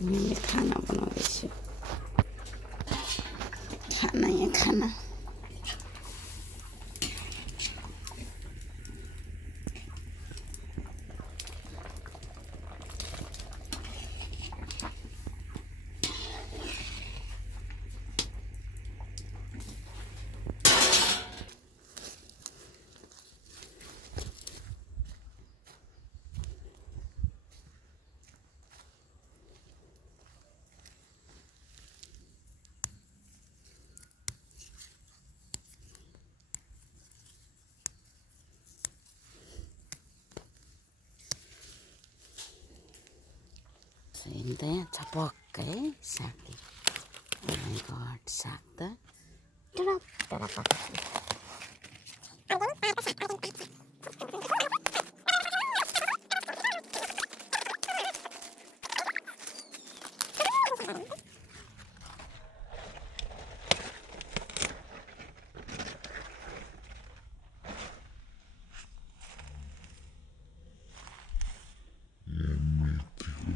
मैले खाना बनाउँदैछु खाना यहाँ खाना Ini capok kayak sakit. Oh my god, sakit.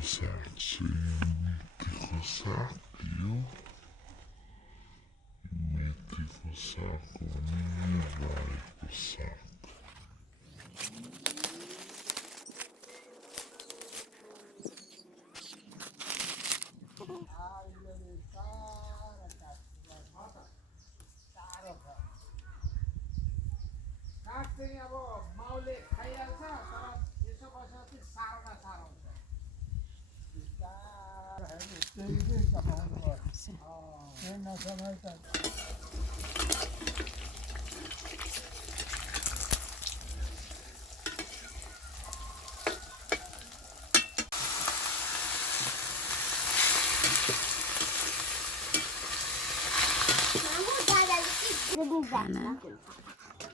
Saco, mítico saco, mítico saco, ninguém vai pro saco.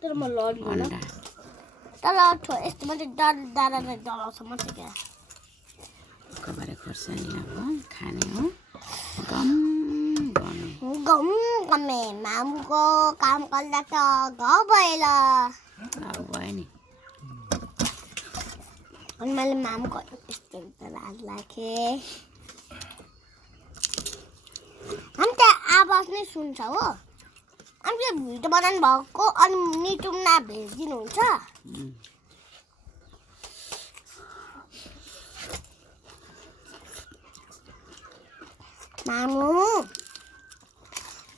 तर म लड्दिनँ तर यस्तो मात्रै दादा डराउँछ मात्रै क्या कबरे खोर्सानी अब खाने हो गम गर्नु गम गमे मामुको काम गर्दा त घाउ भएल अब भयो नि अनि मैले मामुको यस्तो राज राखेँ अनि त्यहाँ आवाज नै सुन्छ हो अनि त्यो भिडियो बनाउनु भएको अनि युट्युबमा भेजिदिनुहुन्छ मामु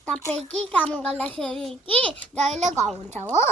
तपाईँ के काम गर्दाखेरि कि जहिले घाउ हुन्छ हो